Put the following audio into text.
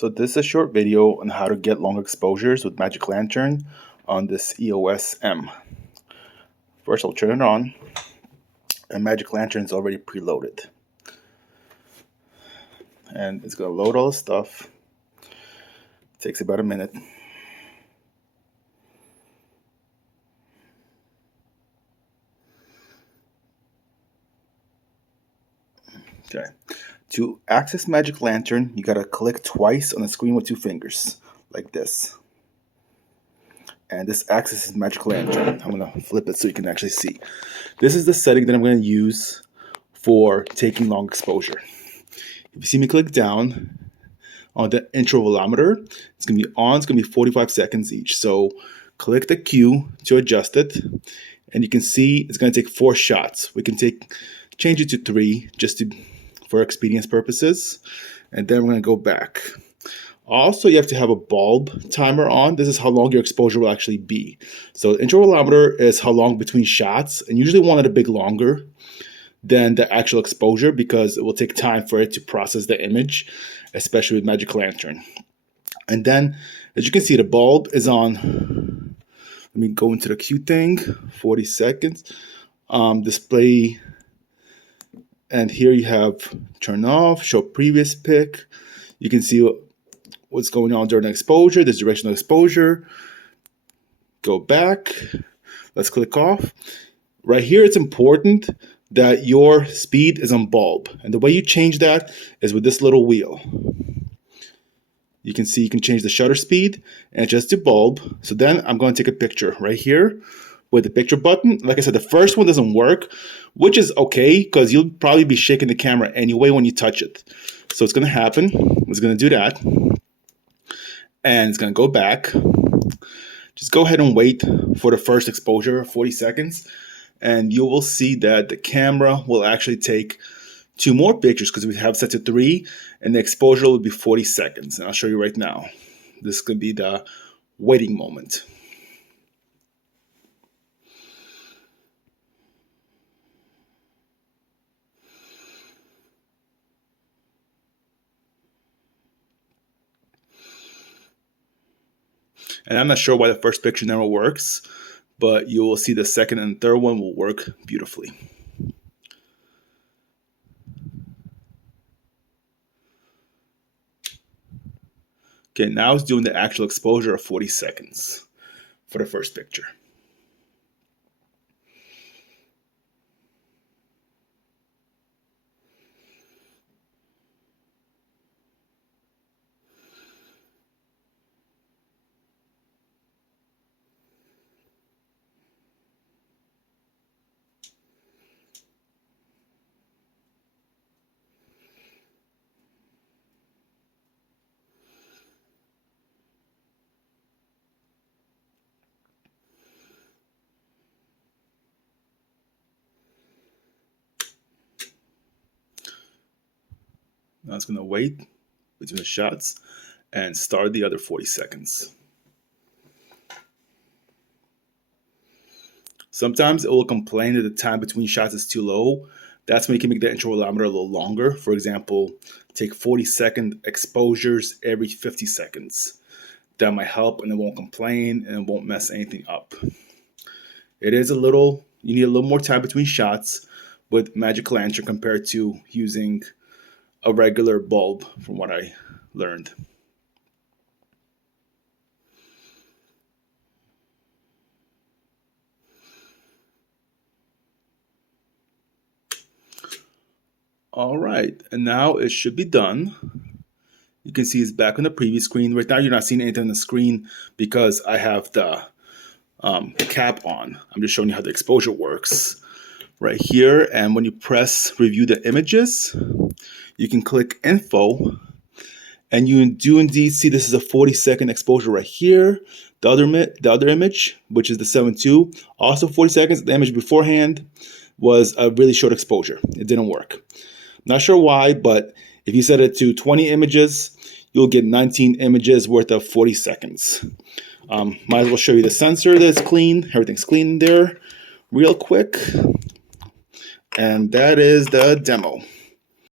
So this is a short video on how to get long exposures with Magic Lantern on this EOS M. First I'll turn it on, and Magic Lantern is already preloaded. And it's going to load all the stuff. It takes about a minute. Okay. To access Magic Lantern, you gotta click twice on the screen with two fingers, like this. And this accesses Magic Lantern. I'm gonna flip it so you can actually see. This is the setting that I'm gonna use for taking long exposure. If you see me click down on the intravelameter, it's gonna be on, it's gonna be 45 seconds each. So click the Q to adjust it, and you can see it's gonna take 4 shots. We can change it to 3 just for expedience purposes, and then we're going to go back. Also, you have to have a bulb timer on. This is how long your exposure will actually be. So the intervalometer is how long between shots, and usually want it a bit longer than the actual exposure because it will take time for it to process the image, especially with Magic Lantern. And then, as you can see, the bulb is on. Let me go into the Q thing, 40 seconds. Display. And here you have turn off, show previous pic. You can see what's going on during exposure, this directional exposure. Go back. Let's click off. Right here, it's important that your speed is on bulb. And the way you change that is with this little wheel. You can see you can change the shutter speed and adjust to bulb. So then I'm going to take a picture right here with the picture button. Like I said, the first one doesn't work, which is okay because you'll probably be shaking the camera anyway when you touch it. So it's going to happen. It's going to do that. And it's going to go back. Just go ahead and wait for the first exposure, 40 seconds. And you will see that the camera will actually take 2 more pictures because we have set to 3. And the exposure will be 40 seconds. And I'll show you right now. This is going to be the waiting moment. And I'm not sure why the first picture never works, but you will see the second and third one will work beautifully. Okay, now it's doing the actual exposure of 40 seconds for the first picture. Now it's going to wait between the shots and start the other 40 seconds. Sometimes it will complain that the time between shots is too low. That's when you can make the intervalometer a little longer. For example, take 40-second exposures every 50 seconds. That might help, and it won't complain and it won't mess anything up. It is you need a little more time between shots with Magic Lantern compared to using a regular bulb, from what I learned. All right, and now it should be done. You can see it's back on the previous screen. Right now you're not seeing anything on the screen because I have the cap on. I'm just showing you how the exposure works right here. And when you press review the images, you can click info, and you do indeed see this is a 40-second exposure right here. The other image, which is the 7.2, also 40 seconds. The image beforehand was a really short exposure. It didn't work. Not sure why, but if you set it to 20 images, you'll get 19 images worth of 40 seconds. Might as well show you the sensor that's clean. Everything's clean there real quick. And that is the demo.